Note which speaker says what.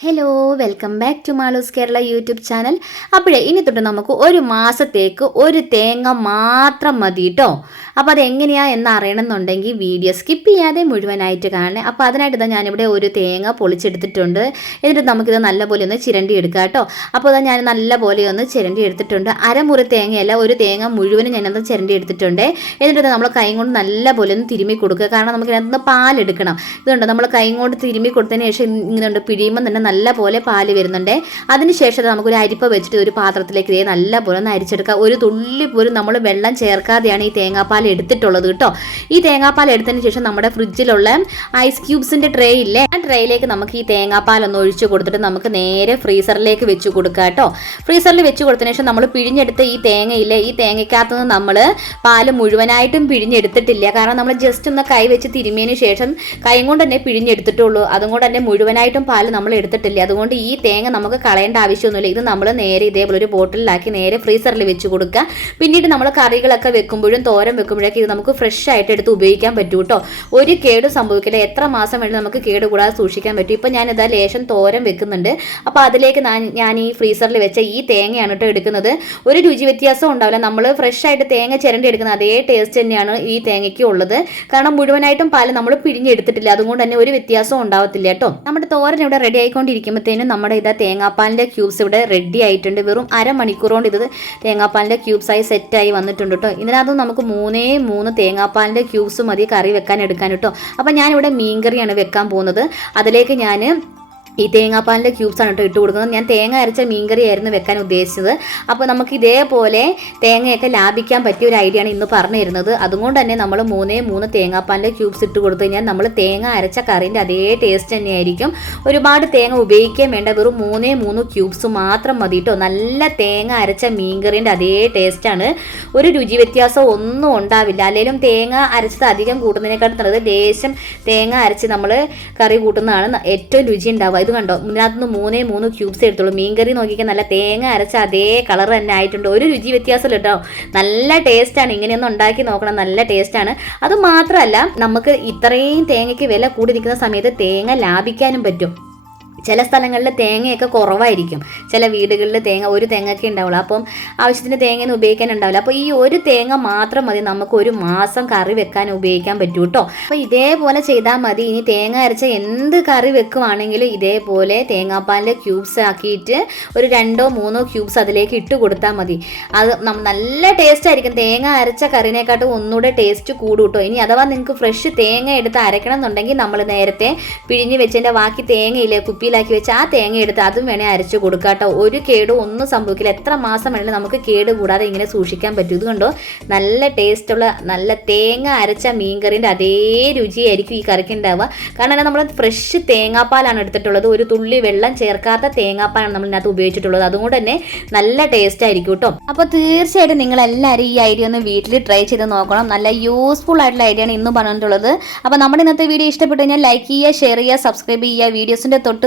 Speaker 1: Hello welcome back to Malus Kerala YouTube channel അപ്പോഴേ ഇനി തൊട്ട് നമുക്ക് ഒരു മാസത്തേക്ക് ഒരു തേങ്ങ മാത്രം മതി കേട്ടോ അപ്പോൾ അത് എങ്ങനെയാണ് എന്ന് അറിയണമെന്നുണ്ടെങ്കിൽ വീഡിയോ സ്കിപ്പ് ചെയ്യാതെ മുഴുവനായിട്ട് കാണണേ അപ്പോൾ അതിനായിട്ട് ഇതാ ഞാനിവിടെ ഒരു തേങ്ങ പൊളിച്ചെടുത്തിട്ടുണ്ട് എന്നിട്ട് നമുക്കിത് നല്ലപോലെ ഒന്ന് ചിരണ്ടി എടുക്കാം കേട്ടോ അപ്പോൾ ഞാൻ നല്ലപോലെ ഒന്ന് ചിരണ്ടി എടുത്തിട്ടുണ്ട് അരമുറി തേങ്ങയല്ല ഒരു തേങ്ങ മുഴുവനും ഞാനത് ചിരണ്ടി എടുത്തിട്ടുണ്ട് എന്നിട്ട് നമ്മൾ കൈ കൊണ്ട് നല്ലപോലെ ഒന്ന് തിരുമ്മി കൊടുക്കുക കാരണം നമുക്ക് ഇതിനകത്ത് പാലെടുക്കണം ഇതുണ്ട് നമ്മൾ കൈ കൊണ്ട് തിരുമ്മി കൊടുത്തതിന് ശേഷം ഇങ്ങനെ പിഴിയുമ്പോൾ തന്നെ നല്ല പോലെ പാൽ വരുന്നുണ്ട് അതിനുശേഷം നമുക്കൊരു അരിപ്പ വെച്ചിട്ട് ഒരു പാത്രത്തിലേക്ക് ഇതേ നല്ല പോലെ ഒന്ന് അരിച്ചെടുക്കുക. ഒരു തുള്ളി പോലും നമ്മൾ വെള്ളം ചേർക്കാതെയാണ് ഈ തേങ്ങാപ്പാൽ എടുത്തിട്ടുള്ളത് കേട്ടോ. ഈ തേങ്ങാപ്പാൽ എടുത്തതിന് ശേഷം നമ്മുടെ ഫ്രിഡ്ജിലുള്ള ഐസ് ക്യൂബ്സിന്റെ ട്രേ ഇല്ലേ? ആ ട്രേയിലേക്ക് നമുക്ക് ഈ തേങ്ങാപ്പാൽ ഒന്ന് ഒഴിച്ചു കൊടുത്തിട്ട് നമുക്ക് നേരെ ഫ്രീസറിലേക്ക് വെച്ച് കൊടുക്കുക കേട്ടോ. ഫ്രീസറിൽ വെച്ച് കൊടുത്തതിന് ശേഷം നമ്മൾ പിഴിഞ്ഞെടുത്ത ഈ തേങ്ങയില്ലേ ഈ തേങ്ങയ്ക്കകത്ത് നിന്ന് നമ്മൾ പാൽ മുഴുവനായിട്ടും പിഴിഞ്ഞെടുത്തിട്ടില്ല. കാരണം നമ്മൾ ജസ്റ്റ് ഒന്ന് കൈ വെച്ച് തിരുമിയതിന് ശേഷം കൈ കൊണ്ട് തന്നെ പിഴിഞ്ഞെടുത്തിട്ടുള്ളൂ. അതുകൊണ്ട് തന്നെ മുഴുവനായിട്ടും പാൽ നമ്മൾ എടുത്തിട്ടില്ല അതുകൊണ്ട് ഈ തേങ്ങ നമുക്ക് കളയേണ്ട ആവശ്യമൊന്നുമില്ല. ഇത് നമ്മൾ നേരെ ഇതേപോലെ ഒരു ബോട്ടിലാക്കി നേരെ ഫ്രീസറിൽ വെച്ച് കൊടുക്കുക. പിന്നീട് നമ്മൾ കറികളൊക്കെ വെക്കുമ്പോഴും തോരൻ വെക്കുമ്പോഴൊക്കെ ഇത് നമുക്ക് ഫ്രഷ് ആയിട്ട് എടുത്ത് ഉപയോഗിക്കാൻ പറ്റും കേട്ടോ ഒരു കേടും സംഭവിക്കില്ല. എത്ര മാസം വേണ്ടി നമുക്ക് കേട് കൂടാതെ സൂക്ഷിക്കാൻ പറ്റും. ഇപ്പം ഞാനിതാ ലേശം തോരൻ വെക്കുന്നുണ്ട്. അപ്പോൾ അതിലേക്ക് ഞാൻ ഈ ഫ്രീസറിൽ വെച്ച ഈ തേങ്ങയാണ് കേട്ടോ എടുക്കുന്നത്. ഒരു രുചി വ്യത്യാസം ഉണ്ടാവില്ല. നമ്മൾ ഫ്രഷ് ആയിട്ട് തേങ്ങ ചിരണ്ടി എടുക്കുന്ന അതേ ടേസ്റ്റ് തന്നെയാണ് ഈ തേങ്ങയ്ക്ക് ഉള്ളത്. കാരണം മുഴുവനായിട്ടും പാൽ നമ്മൾ പിഴിഞ്ഞെടുത്തിട്ടില്ല. അതുകൊണ്ട് തന്നെ ഒരു വ്യത്യാസവും ഉണ്ടാവത്തില്ല കേട്ടോ നമ്മുടെ തോരൻ ഇവിടെ റെഡി ആയിക്കൊണ്ടിരിക്കുമ്പോഴത്തേനും നമ്മുടെ ഇതാ തേങ്ങാപ്പാലിന്റെ ക്യൂബ്സ് ഇവിടെ റെഡി ആയിട്ടുണ്ട്. വെറും അരമണിക്കൂർ കൊണ്ട് ഇത് തേങ്ങാപ്പാലിന്റെ ക്യൂബ്സായി സെറ്റായി വന്നിട്ടുണ്ട് കേട്ടോ ഇതിനകത്ത് നമുക്ക് മൂന്നേ മൂന്ന് തേങ്ങാപ്പാലിന്റെ ക്യൂബ്സ് മതി കറി വെക്കാൻ എടുക്കാൻ കേട്ടോ അപ്പോൾ ഞാനിവിടെ മീൻകറിയാണ് വെക്കാൻ പോകുന്നത്. അതിലേക്ക് ഞാൻ ഈ തേങ്ങാപ്പാലിന്റെ ആണ് കേട്ടോ ഇട്ട് കൊടുക്കുന്നത്. ഞാൻ തേങ്ങ അരച്ച മീൻകറി ആയിരുന്നു വെക്കാൻ ഉദ്ദേശിച്ചത്. അപ്പോൾ നമുക്ക് ഇതേപോലെ തേങ്ങയൊക്കെ ലാഭിക്കാൻ പറ്റിയ ഒരു ഐഡിയ ആണ് ഇന്ന് പറഞ്ഞു തരുന്നത് അതുകൊണ്ട് തന്നെ നമ്മൾ മൂന്നേ മൂന്ന് തേങ്ങാപ്പാലിന്റെ ക്യൂബ്സ് ഇട്ട് കൊടുത്തു കഴിഞ്ഞാൽ നമ്മൾ തേങ്ങ അരച്ച കറിന്റെ അതേ ടേസ്റ്റ് തന്നെയായിരിക്കും. ഒരുപാട് തേങ്ങ ഉപയോഗിക്കാൻ വേണ്ട. വെറും മൂന്നേ മൂന്ന് ക്യൂബ്സ് മാത്രം മതി കേട്ടോ നല്ല തേങ്ങ അരച്ച മീൻകറിന്റെ അതേ ടേസ്റ്റാണ് ഒരു രുചി വ്യത്യാസം ഒന്നും ഉണ്ടാവില്ല. അല്ലെങ്കിലും തേങ്ങ അരച്ചത് അധികം കൂട്ടുന്നതിനേക്കാൾ നല്ലത് ലേശം തേങ്ങ അരച്ച് നമ്മൾ കറി കൂട്ടുന്നതാണ് ഏറ്റവും രുചി ഉണ്ടാവുക. ഇത് കണ്ടോ? ഇതിനകത്തുനിന്ന് മൂന്നേ മൂന്ന് ക്യൂബ്സ് എടുത്തുള്ളൂ. മീൻകറി നോക്കിക്കാൻ നല്ല തേങ്ങ അരച്ച അതേ കളർ തന്നെ ആയിട്ടുണ്ട്. ഒരു രുചി വ്യത്യാസമില്ല കേട്ടോ. നല്ല ടേസ്റ്റാണ് ഇങ്ങനെയൊന്നും ഉണ്ടാക്കി നോക്കണം. നല്ല ടേസ്റ്റാണ് അത് മാത്രമല്ല നമുക്ക് ഇത്രയും തേങ്ങയ്ക്ക് വില കൂടി നിൽക്കുന്ന സമയത്ത് തേങ്ങ ലാഭിക്കാനും പറ്റും. ചില സ്ഥലങ്ങളിൽ തേങ്ങയൊക്കെ കുറവായിരിക്കും. ചില വീടുകളിൽ തേങ്ങ ഒരു തേങ്ങയൊക്കെ ഉണ്ടാവുള്ളൂ. അപ്പം ആവശ്യത്തിന് തേങ്ങയൊന്നും ഉപയോഗിക്കാൻ ഉണ്ടാവില്ല. അപ്പോൾ ഈ ഒരു തേങ്ങ മാത്രം മതി. നമുക്ക് ഒരു മാസം കറി വെക്കാൻ ഉപയോഗിക്കാൻ പറ്റൂ കേട്ടോ അപ്പോൾ ഇതേപോലെ ചെയ്താൽ മതി. ഇനി തേങ്ങ അരച്ച എന്ത് കറി വെക്കുവാണെങ്കിലും ഇതേപോലെ തേങ്ങാപ്പാലിന്റെ ക്യൂബ്സ് ആക്കിയിട്ട് ഒരു രണ്ടോ മൂന്നോ ക്യൂബ്സ് അതിലേക്ക് ഇട്ട് കൊടുത്താൽ മതി. അത് നല്ല ടേസ്റ്റ് ആയിരിക്കും. തേങ്ങ അരച്ച കറിനെക്കാട്ടും ഒന്നുകൂടെ ടേസ്റ്റ് കൂടും കേട്ടോ ഇനി അഥവാ നിങ്ങൾക്ക് ഫ്രഷ് തേങ്ങ എടുത്ത് അരക്കണം എന്നുണ്ടെങ്കിൽ നമ്മൾ നേരത്തെ പിഴിഞ്ഞ് വെച്ചതിന്റെ ബാക്കി തേങ്ങയില്ലേ കുപ്പിയിൽ കുപ്പിയിലാക്കി വെച്ച് ആ തേങ്ങ എടുത്ത് അതും വേണേ അരച്ച് കൊടുക്കാട്ടോ. ഒരു കേട് ഒന്നും സംഭവിക്കില്ല. എത്ര മാസം വേണമെങ്കിലും നമുക്ക് കേട് കൂടാതെ ഇങ്ങനെ സൂക്ഷിക്കാൻ പറ്റും. ഇതുകൊണ്ടോ നല്ല ടേസ്റ്റുള്ള നല്ല തേങ്ങ അരച്ച മീൻകറിന്റെ അതേ രുചിയായിരിക്കും ഈ കറിക്ക് ഉണ്ടാവുക കാരണം നമ്മൾ ഫ്രഷ് തേങ്ങാപ്പാലാണ് എടുത്തിട്ടുള്ളത്. ഒരു തുള്ളി വെള്ളം ചേർക്കാത്ത തേങ്ങാപ്പാലാണ് നമ്മൾ ഇതിനകത്ത് ഉപയോഗിച്ചിട്ടുള്ളത്. അതുകൊണ്ട് തന്നെ നല്ല ടേസ്റ്റ് ആയിരിക്കും കേട്ടോ. അപ്പോൾ തീർച്ചയായിട്ടും നിങ്ങൾ എല്ലാവരും ഈ ഐഡിയ ഒന്ന് വീട്ടിൽ ട്രൈ ചെയ്ത് നോക്കണം. നല്ല യൂസ്ഫുൾ ആയിട്ടുള്ള ഐഡിയ ആണ് ഇന്നും പറഞ്ഞിട്ടുള്ളത്. അപ്പോൾ നമ്മുടെ ഇന്നത്തെ വീഡിയോ ഇഷ്ടപ്പെട്ടു കഴിഞ്ഞാൽ ലൈക്ക് ചെയ്യുക ഷെയർ ചെയ്യുക സബ്സ്ക്രൈബ് ചെയ്യുക. വീഡിയോസിന്റെ തൊട്ട്